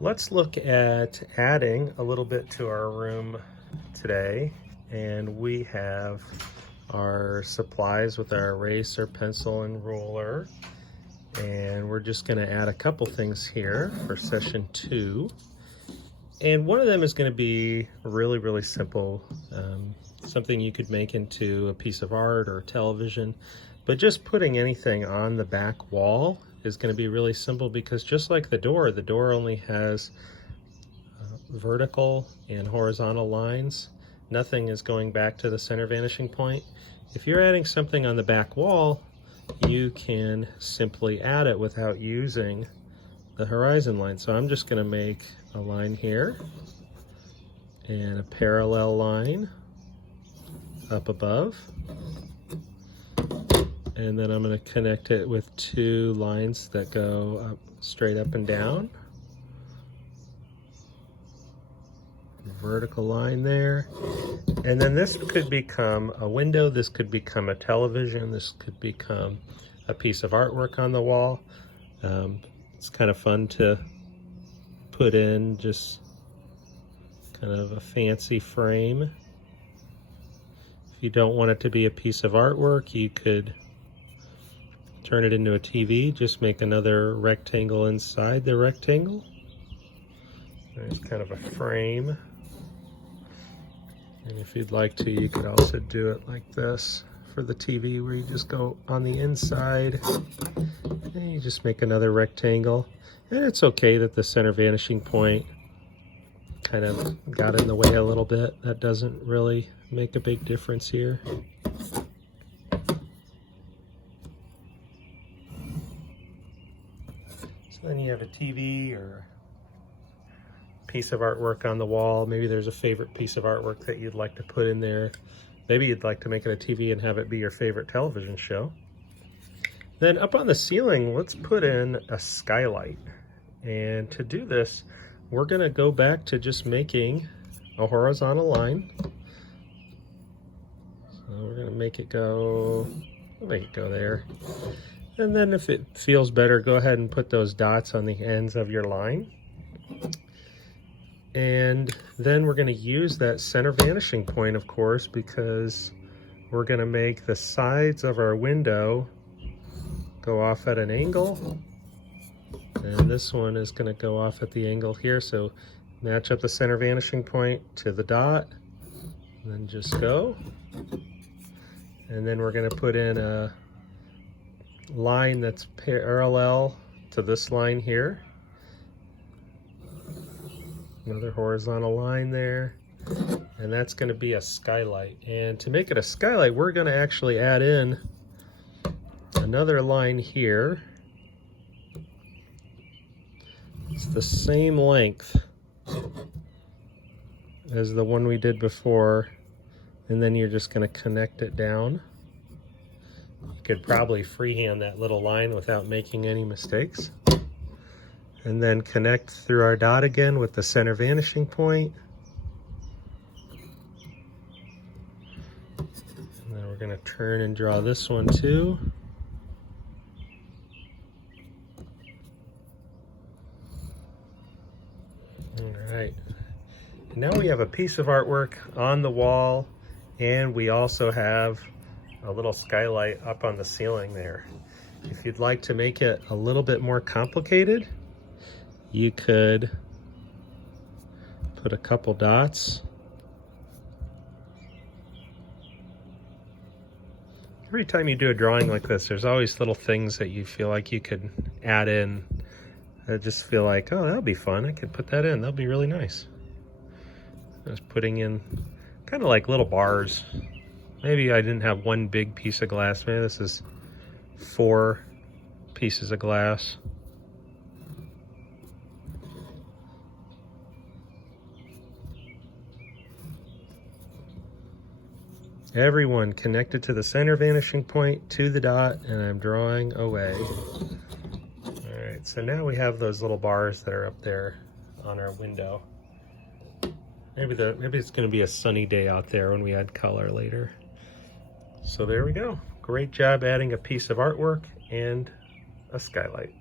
Let's look at adding a little bit to our room today. And we have our supplies with our eraser, pencil, and ruler. And we're just going to add a couple things here for session 2. And one of them is going to be really simple, something you could make into a piece of art or television. But just putting anything on the back wall is going to be really simple, because just like the door only has vertical and horizontal lines. Nothing is going back to the center vanishing point. If you're adding something on the back wall, you can simply add it without using the horizon line. So I'm just going to make a line here and a parallel line up above, and then I'm going to connect it with 2 lines that go up, straight up and down. Vertical line there, and then this could become a window, this could become a television, this could become a piece of artwork on the wall. It's kind of fun to put in just kind of a fancy frame. If you don't want it to be a piece of artwork, you could turn it into a TV, just make another rectangle inside the rectangle. There's kind of a frame. And if you'd like to, you could also do it like this for the TV, where you just go on the inside and you just make another rectangle. And it's okay that the center vanishing point kind of got in the way a little bit. That doesn't really make a big difference here. So then you have a TV or piece of artwork on the wall. Maybe there's a favorite piece of artwork that you'd like to put in there. Maybe you'd like to make it a TV and have it be your favorite television show. Then up on the ceiling, let's put in a skylight. And to do this, we're going to go back to just making a horizontal line. So we're going to make it go, we'll make it go there. And then if it feels better, go ahead and put those dots on the ends of your line. And then we're going to use that center vanishing point, of course, because we're going to make the sides of our window go off at an angle. And this one is going to go off at the angle here. So match up the center vanishing point to the dot, and then just go. And then we're going to put in a line that's parallel to this line here. Another horizontal line there, and that's going to be a skylight. And to make it a skylight, we're going to actually add in another line here. It's the same length as the one we did before, and then you're just going to connect it down. You could probably freehand that little line without making any mistakes. And then connect through our dot again with the center vanishing point. And then we're going to turn and draw this one too. All right. And now we have a piece of artwork on the wall, and we also have a little skylight up on the ceiling there. If you'd like to make it a little bit more complicated, you could put a couple dots. Every time you do a drawing like this, there's always little things that you feel like you could add in. I just feel like, oh, that'll be fun. I could put that in. That'll be really nice. I was putting in kind of like little bars. Maybe I didn't have one big piece of glass. Maybe this is 4 pieces of glass. Everyone connected to the center vanishing point, to the dot, and I'm drawing away. All right, so now we have those little bars that are up there on our window. Maybe it's going to be a sunny day out there when we add color later. So there we go. Great job adding a piece of artwork and a skylight.